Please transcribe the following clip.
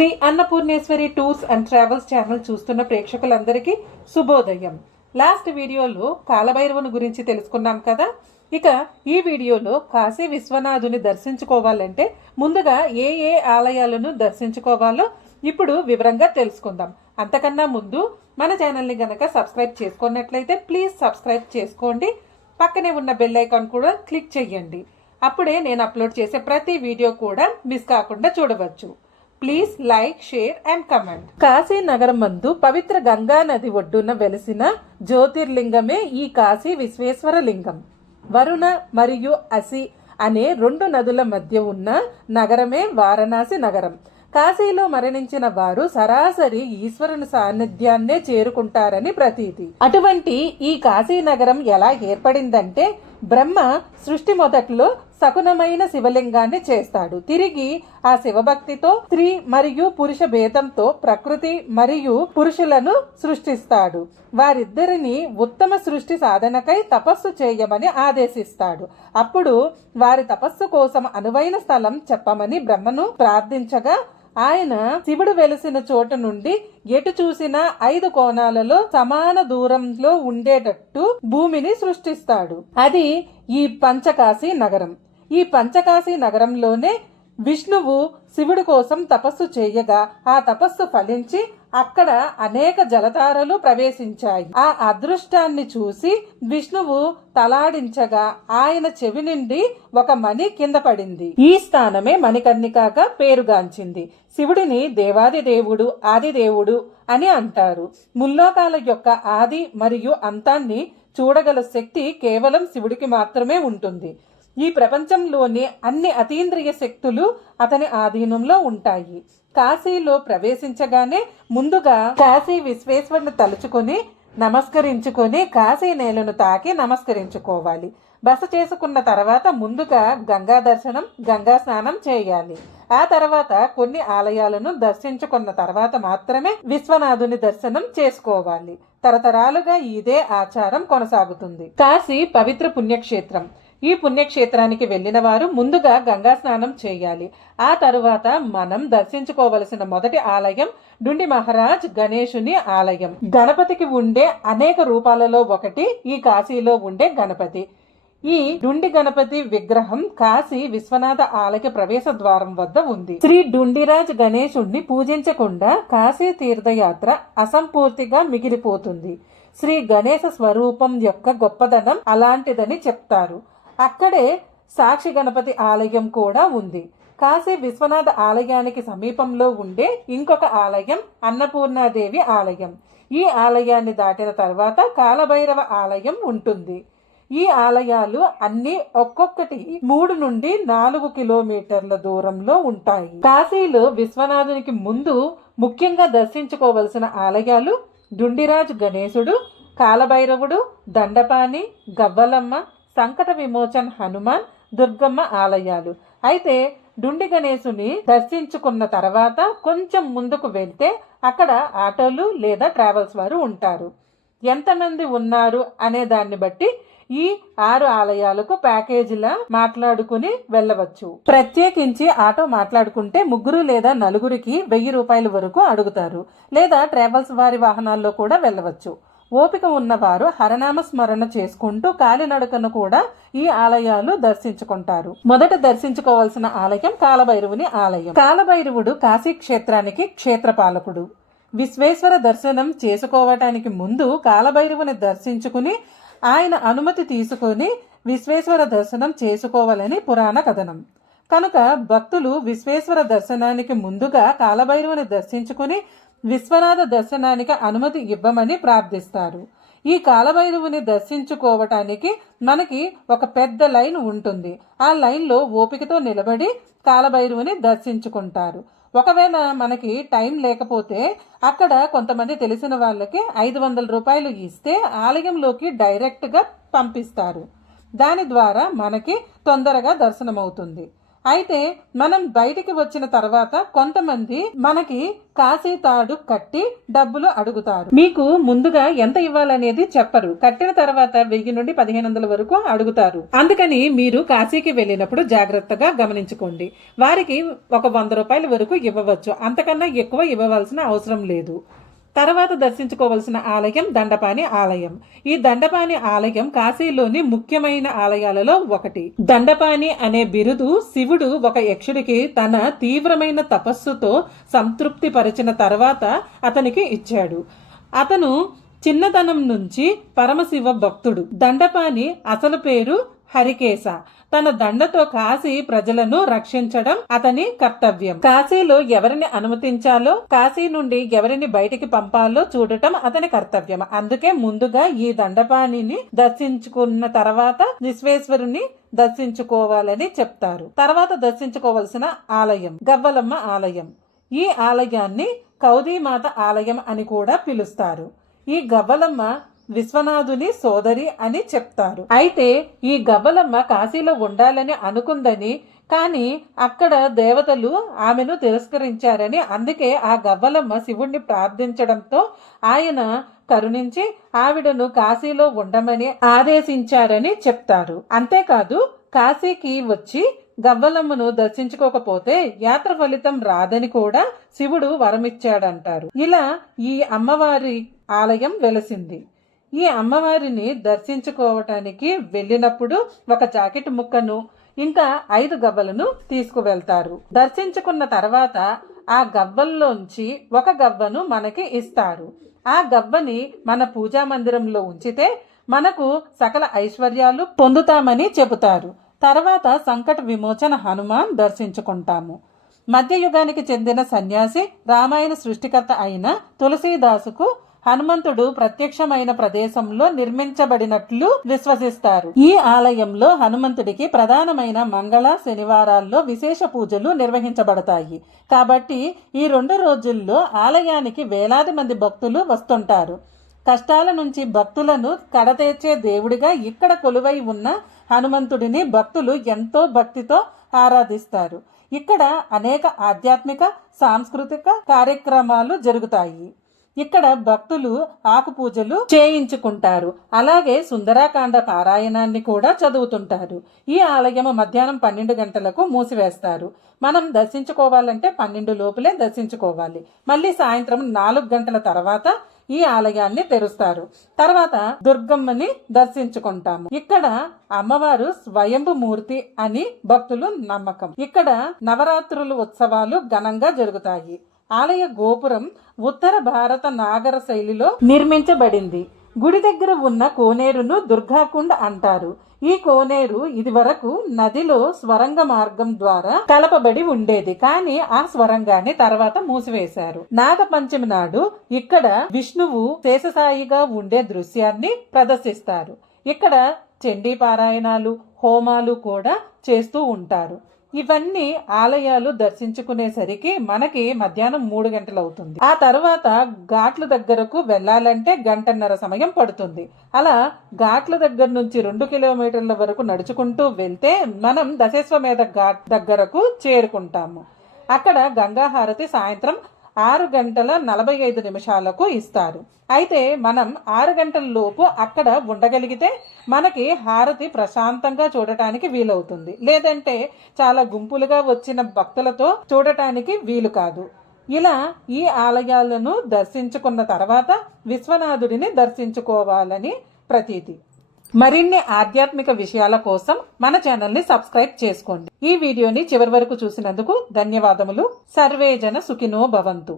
Shri Annapurneshwari tours and travels channel చూస్తున్న ప్రేక్షకులందరికీ శుభోదయం. లాస్ట్ వీడియోలో కాలభైరవుని గురించి తెలుసుకున్నాం కదా. ఇక ఈ వీడియోలో కాశీ విశ్వనాథుని దర్శించుకోవాలంటే ముందుగా ఏ ఏ ఆలయాలను దర్శించుకోవాలో ఇప్పుడు వివరంగా తెలుసుకుందాం. అంతకన్నా ముందు మన ఛానల్ని గనక సబ్స్క్రైబ్ చేసుకున్నట్లయితే ప్లీజ్ సబ్స్క్రైబ్ చేసుకోండి. పక్కనే ఉన్న బెల్ ఐకాన్ కూడా క్లిక్ చేయండి. అప్పుడే నేను అప్లోడ్ చేసే ప్రతి వీడియో కూడా మిస్ కాకుండా చూడవచ్చు. Please like, share and comment. Kashi నగరం మందు పవిత్ర గంగా నది ఒడ్డున వెలిసిన జ్యోతిర్లింగమే ఈ కాశీ విశ్వేశ్వర లింగం. వరుణ మరియు అసి అనే రెండు నదుల మధ్య ఉన్న నగరమే వారణాసి నగరం. కాశీలో మరణించిన వారు సరాసరి ఈశ్వరుని సాన్నిధ్యాన్నే చేరుకుంటారని ప్రతీతి. అటువంటి ఈ కాశీ నగరం ఎలా ఏర్పడిందంటే, బ్రహ్మ సృష్టి మొదట్లో సకునమైన శివలింగాన్ని చేస్తాడు. తిరిగి ఆ శివభక్తితో స్త్రీ మరియు పురుష భేదంతో ప్రకృతి మరియు పురుషులను సృష్టిస్తాడు. వారిద్దరిని ఉత్తమ సృష్టి సాధనకై తపస్సు చేయమని ఆదేశిస్తాడు. అప్పుడు వారి తపస్సు కోసం అనువైన స్థలం చెప్పమని బ్రహ్మను ప్రార్థించగా ఆయన శివుడు వెలిసిన చోటు నుండి ఎటు చూసినా 5 కోణాలలో సమాన దూరంలో ఉండేటట్టు భూమిని సృష్టిస్తాడు. అది ఈ పంచకాశీ నగరం. ఈ పంచకాశీ నగరంలోనే విష్ణువు శివుడి కోసం తపస్సు చేయగా ఆ తపస్సు ఫలించి అక్కడ అనేక జలధారలు ప్రవేశించాయి. ఆ అదృష్టాన్ని చూసి విష్ణువు తలాడించగా ఆయన చెవి నుండి ఒక మణి కింద పడింది. ఈ స్థానమే మణికర్ణికగా పేరుగాంచింది. శివుడిని దేవాది దేవుడు, ఆదిదేవుడు అని అంటారు. ముల్లోకాల యొక్క ఆది మరియు అంతాన్ని చూడగల శక్తి కేవలం శివుడికి మాత్రమే ఉంటుంది. ఈ ప్రపంచంలోని అన్ని అతీంద్రియ శక్తులు అతని ఆధీనంలో ఉంటాయి. కాశీలో ప్రవేశించగానే ముందుగా కాశీ విశ్వేశ్వరుని తలుచుకొని నమస్కరించుకొని కాశీ నేలను తాకి నమస్కరించుకోవాలి. బస చేసుకున్న తర్వాత ముందుగా గంగా దర్శనం, గంగా స్నానం చేయాలి. ఆ తర్వాత కొన్ని ఆలయాలను దర్శించుకున్న తర్వాత మాత్రమే విశ్వనాథుని దర్శనం చేసుకోవాలి. తరతరాలుగా ఇదే ఆచారం కొనసాగుతుంది. కాశీ పవిత్ర పుణ్యక్షేత్రం. ఈ పుణ్యక్షేత్రానికి వెళ్లిన వారు ముందుగా గంగా స్నానం చేయాలి. ఆ తరువాత మనం దర్శించుకోవలసిన మొదటి ఆలయం డుండి మహారాజ్ గణేశుని ఆలయం. గణపతికి ఉండే అనేక రూపాలలో ఒకటి ఈ కాశీలో ఉండే గణపతి. ఈ డుండి గణపతి విగ్రహం కాశీ విశ్వనాథ ఆలయ ప్రవేశ ద్వారం వద్ద ఉంది. శ్రీ డుండిరాజ్ గణేశుణ్ణి పూజించకుండా కాశీ తీర్థయాత్ర అసంపూర్తిగా మిగిలిపోతుంది. శ్రీ గణేశ స్వరూపం యొక్క గొప్పదనం అలాంటిదని చెప్తారు. అక్కడే సాక్షి గణపతి ఆలయం కూడా ఉంది. కాశీ విశ్వనాథ ఆలయానికి సమీపంలో ఉండే ఇంకొక ఆలయం అన్నపూర్ణాదేవి ఆలయం. ఈ ఆలయాన్ని దాటిన తర్వాత కాలభైరవ ఆలయం ఉంటుంది. ఈ ఆలయాలు అన్ని ఒక్కొక్కటి 3 నుండి 4 కిలోమీటర్ల దూరంలో ఉంటాయి. కాశీలో విశ్వనాథునికి ముందు ముఖ్యంగా దర్శించుకోవలసిన ఆలయాలు డుండిరాజ్ గణేశుడు, కాలభైరవుడు, దండపాణి, గవ్వలమ్మ, సంకట విమోచన్ హనుమాన్, దుర్గమ్మ ఆలయాలు. అయితే డుండి గణేశుని దర్శించుకున్న తర్వాత కొంచెం ముందుకు వెళ్తే అక్కడ ఆటోలు లేదా ట్రావెల్స్ వారు ఉంటారు. ఎంతమంది ఉన్నారు అనే దాన్ని బట్టి ఈ 6 ఆలయాలకు ప్యాకేజీలా మాట్లాడుకుని వెళ్ళవచ్చు. ప్రత్యేకించి ఆటో మాట్లాడుకుంటే 3 లేదా 4కి 1000 రూపాయల వరకు అడుగుతారు. లేదా ట్రావెల్స్ వారి వాహనాల్లో కూడా వెళ్ళవచ్చు. ఓపిక ఉన్నవారు హరనామ స్మరణ చేసుకుంటూ కాలినడకను కూడా ఈ ఆలయాలు దర్శించుకుంటారు. మొదట దర్శించుకోవాల్సిన ఆలయం కాలభైరవుని ఆలయం. కాలభైరవుడు కాశీ క్షేత్రానికి క్షేత్రపాలకుడు. విశ్వేశ్వర దర్శనం చేసుకోవటానికి ముందు కాలభైరవుని దర్శించుకుని ఆయన అనుమతి తీసుకుని విశ్వేశ్వర దర్శనం చేసుకోవాలని పురాణ కథనం. కనుక భక్తులు విశ్వేశ్వర దర్శనానికి ముందుగా కాలభైరవుని దర్శించుకుని విశ్వనాథ దర్శనానికి అనుమతి ఇవ్వమని ప్రార్థిస్తారు. ఈ కాలభైరవుని దర్శించుకోవటానికి మనకి ఒక పెద్ద లైన్ ఉంటుంది. ఆ లైన్లో ఓపికతో నిలబడి కాలభైరవుని దర్శించుకుంటారు. ఒకవేళ మనకి టైం లేకపోతే అక్కడ కొంతమంది తెలిసిన వాళ్ళకి 500 రూపాయలు ఇస్తే ఆలయంలోకి డైరెక్ట్గా పంపిస్తారు. దాని ద్వారా మనకి తొందరగా దర్శనం అవుతుంది. అయితే మనం బయటికి వచ్చిన తర్వాత కొంతమంది మనకి కాశీ తాడు కట్టి డబ్బులు అడుగుతారు. మీకు ముందుగా ఎంత ఇవ్వాలనేది చెప్పరు. కట్టిన తర్వాత 1000 నుండి 1500 వరకు అడుగుతారు. అందుకని మీరు కాశీకి వెళ్ళినప్పుడు జాగ్రత్తగా గమనించుకోండి. వారికి ఒక 100 రూపాయల వరకు ఇవ్వవచ్చు, అంతకన్నా ఎక్కువ ఇవ్వవలసిన అవసరం లేదు. తర్వాత దర్శించుకోవలసిన ఆలయం దండపాణి ఆలయం. ఈ దండపాణి ఆలయం కాశీలోని ముఖ్యమైన ఆలయాలలో ఒకటి. దండపాణి అనే బిరుదు శివుడు ఒక యక్షుడికి తన తీవ్రమైన తపస్సుతో సంతృప్తి పరిచిన తర్వాత అతనికి ఇచ్చాడు. అతను చిన్నతనం నుంచి పరమశివ భక్తుడు. దండపాణి అసలు పేరు హరికేశ. తన దండతో కాశీ ప్రజలను రక్షించడం అతని కర్తవ్యం. కాశీలో ఎవరిని అనుమతించాలో, కాశీ నుండి ఎవరిని బయటికి పంపాలో చూడటం అతని కర్తవ్యం. అందుకే ముందుగా ఈ దండపాణిని దర్శించుకున్న తర్వాత విశ్వేశ్వరుని దర్శించుకోవాలని చెప్తారు. తర్వాత దర్శించుకోవలసిన ఆలయం గవ్వలమ్మ ఆలయం. ఈ ఆలయాన్ని కౌదీమాత ఆలయం అని కూడా పిలుస్తారు. ఈ గవ్వలమ్మ విశ్వనాథుని సోదరి అని చెప్తారు. అయితే ఈ గవ్వలమ్మ కాశీలో ఉండాలని అనుకుందని, కానీ అక్కడ దేవతలు ఆమెను తిరస్కరించారని, అందుకే ఆ గవ్వలమ్మ శివుణ్ణి ప్రార్థించడంతో ఆయన కరుణించి ఆవిడను కాశీలో ఉండమని ఆదేశించారని చెప్తారు. అంతేకాదు కాశీకి వచ్చి గవ్వలమ్మను దర్శించుకోకపోతే యాత్ర ఫలితం రాదని కూడా శివుడు వరమిచ్చాడంటారు. ఇలా ఈ అమ్మవారి ఆలయం వెలసింది. ఈ అమ్మవారిని దర్శించుకోవటానికి వెళ్ళినప్పుడు ఒక జాకెట్ ముక్కను ఇంకా 5 గవ్వలను తీసుకువెళ్తారు. దర్శించుకున్న తర్వాత ఆ గవ్వల్లోంచి ఒక గవ్వను మనకి ఇస్తారు. ఆ గవ్వని మన పూజా మందిరంలో ఉంచితే మనకు సకల ఐశ్వర్యాలు పొందుతామని చెబుతారు. తర్వాత సంకట విమోచన హనుమాన్ దర్శించుకుంటాము. మధ్యయుగానికి చెందిన సన్యాసి, రామాయణ సృష్టికర్త అయిన తులసీదాసుకు హనుమంతుడు ప్రత్యక్షమైన ప్రదేశంలో నిర్మించబడినట్లు విశ్వసిస్తారు. ఈ ఆలయంలో హనుమంతుడికి ప్రధానమైన మంగళ, శనివారాల్లో విశేష పూజలు నిర్వహించబడతాయి. కాబట్టి ఈ 2 రోజుల్లో ఆలయానికి వేలాది మంది భక్తులు వస్తుంటారు. కష్టాల నుంచి భక్తులను కడతేర్చే దేవుడిగా ఇక్కడ కొలువై ఉన్న హనుమంతుడిని భక్తులు ఎంతో భక్తితో ఆరాధిస్తారు. ఇక్కడ అనేక ఆధ్యాత్మిక, సాంస్కృతిక కార్యక్రమాలు జరుగుతాయి. ఇక్కడ భక్తులు ఆకు పూజలు చేయించుకుంటారు. అలాగే సుందరాకాండ పారాయణాన్ని కూడా చదువుతుంటారు. ఈ ఆలయం మధ్యాహ్నం 12 గంటలకు మూసివేస్తారు. మనం దర్శించుకోవాలంటే 12 లోపలే దర్శించుకోవాలి. మళ్ళీ సాయంత్రం 4 గంటల తర్వాత ఈ ఆలయాన్ని తెరుస్తారు. తర్వాత దుర్గమ్మని దర్శించుకుంటాము. ఇక్కడ అమ్మవారు స్వయంభు మూర్తి అని భక్తులు నమ్మకం. ఇక్కడ నవరాత్రుల ఉత్సవాలు ఘనంగా జరుగుతాయి. ఆలయ గోపురం ఉత్తర భారత నాగర శైలిలో నిర్మించబడింది. గుడి దగ్గర ఉన్న కోనేరును దుర్గాకుండ్ అంటారు. ఈ కోనేరు ఇదివరకు నదిలో స్వరంగ మార్గం ద్వారా కలపబడి ఉండేది, కానీ ఆ స్వరంగాన్ని తర్వాత మూసివేశారు. నాగపంచమి నాడు ఇక్కడ విష్ణువు శేషసాయిగా ఉండే దృశ్యాన్ని ప్రదర్శిస్తారు. ఇక్కడ చండీ పారాయణాలు, హోమాలు కూడా చేస్తూ ఉంటారు. ఇవన్నీ ఆలయాలు దర్శించుకునేసరికి మనకి మధ్యాహ్నం 3 గంటలు అవుతుంది. ఆ తర్వాత ఘాట్ల దగ్గరకు వెళ్ళాలంటే 1.5 గంటల సమయం పడుతుంది. అలా ఘాట్ల దగ్గర నుంచి 2 కిలోమీటర్ల వరకు నడుచుకుంటూ వెళ్తే మనం దశేశ్వమేధ ఘాట్ దగ్గరకు చేరుకుంటాము. అక్కడ గంగాహారతి సాయంత్రం 6:45 ఇస్తారు. అయితే మనం 6 గంటల లోపు అక్కడ ఉండగలిగితే మనకి హారతి ప్రశాంతంగా చూడటానికి వీలవుతుంది. లేదంటే చాలా గుంపులుగా వచ్చిన భక్తులతో చూడటానికి వీలు కాదు. ఇలా ఈ ఆలయాలను దర్శించుకున్న తర్వాత విశ్వనాథుడిని దర్శించుకోవాలని ప్రతీతి. మరిన్ని ఆధ్యాత్మిక విషయాల కోసం మన ఛానల్ని సబ్స్క్రైబ్ చేసుకోండి. ఈ వీడియోని చివరి వరకు చూసినందుకు ధన్యవాదములు. సర్వేజన సుఖినో భవంతు.